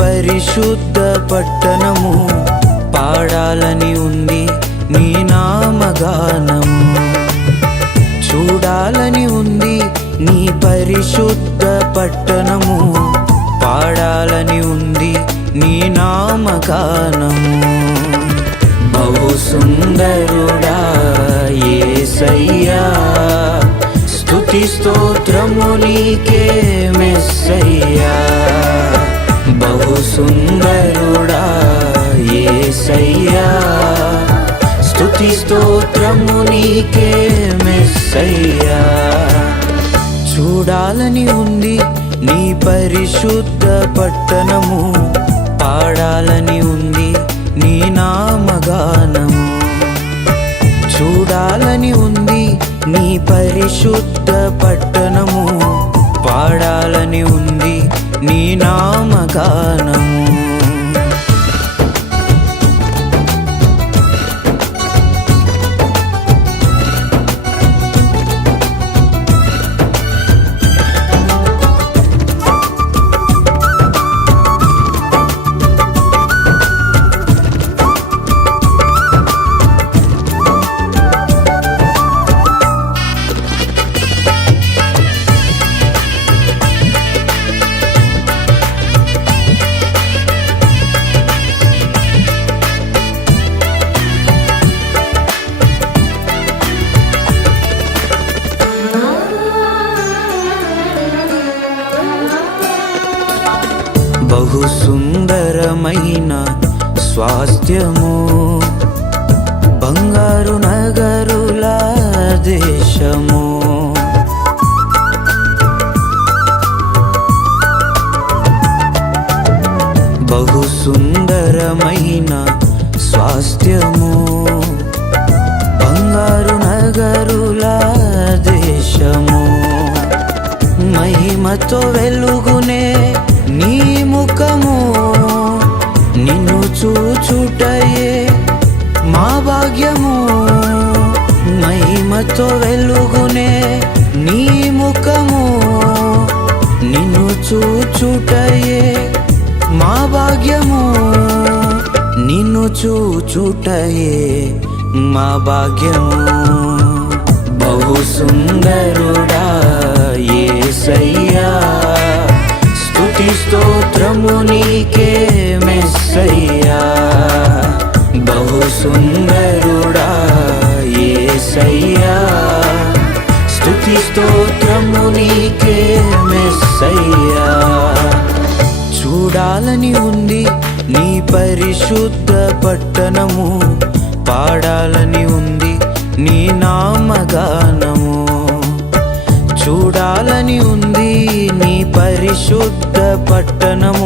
పరిశుద్ధ పట్టణము పాడాలని ఉంది నీ నామగానము. చూడాలని ఉంది నీ పరిశుద్ధ పట్టణము పాడాలని ఉంది నీ నామగానము. బహు సుందరుడా ఏ స్తుతి స్తోత్రము నీకే మెస్సయ్యా. బహు సుందరుడా యేసయ్యా స్తుతి స్తోత్రము నీకే మెస్సయ్యా. చూడాలని ఉంది నీ పరిశుద్ధ పట్టణము. పాడాలని ఉంది నీ నామగానము. చూడాలని ఉంది నీ పరిశుద్ధ నామగానము. బహు సుందరమైన స్వాస్థ్యము. బంగారు నగరుల దేశము. బహు సుందరమైన స్వాస్థ్యము. బంగారు నగరుల దేశము. మహిమతో వెలుగునే ముఖము నిన్ను చూచుటయే మా భాగ్యము. మహిమతో వెలుగునే నీ ముఖము నిన్ను చూచుటయే మా భాగ్యము. నిన్ను చూచుటయే మా భాగ్యము. బహు సుందరుడా ఏ సయ్యా మెస్సయ్యా చూడాలని ఉంది నీ పరిశుద్ధ పట్టణము. పాడాలని ఉంది నీ నామగానము. చూడాలని ఉంది నీ పరిశుద్ధ పట్టణము.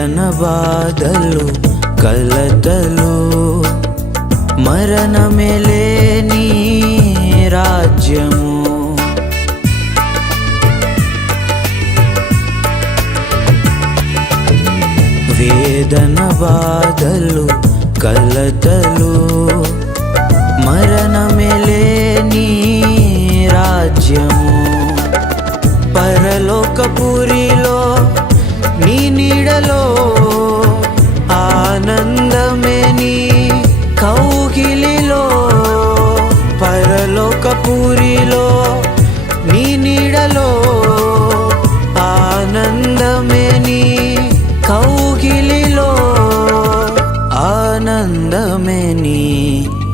మరణ బాధలు కలతలు. మరణమే లేని రాజ్యము. వేదన బాధలు కలతలు. మరణమే లేని రాజ్యము. పరలోకపురిలో క్రీడలో ఆనందమేని కౌగిలిలో పరలోకపూరిలో నీ నీడలో ఆనందమేని కౌగిలిలో ఆనందమేని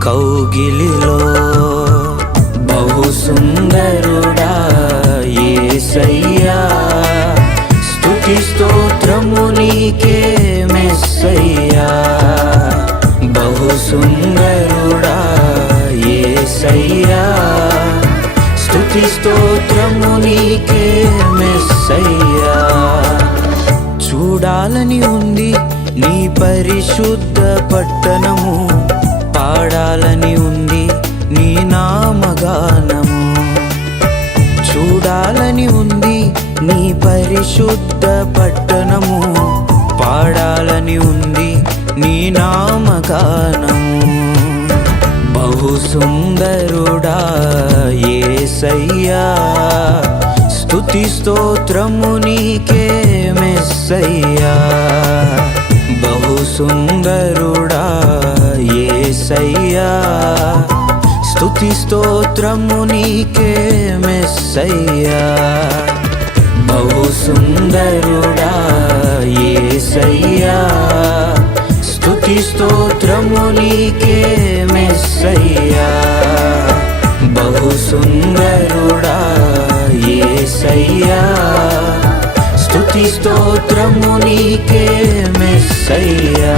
కౌగిలిలో. బహు సుందర నీకే బహు నీకే చూడాలని ఉంది నీ పరిశుద్ధ పట్టణము. పాడాలని ఉంది నీ నామగానము. చూడాలని ఉంది నీ పరిశుద్ధ పట్టణము. పాడాలని ఉంది నీ నామగానము బహు సుందరుడా ఏసయ్యా స్తుతి స్తోత్రము నీకే మెస్సయ్యా. బహు సుందరుడా ఏసయ్యా స్తుతి స్తోత్రము నీకే మెస్సయ్యా. బహు సుందరుడా ఏసయ్యా స్థుతి స్తోత్రము నీకే మెస్సయ్యా. బహు సుందరుడా ఏసయ్యా. స్తుతి స్తోత్రము నీకే మెస్సయ్యా.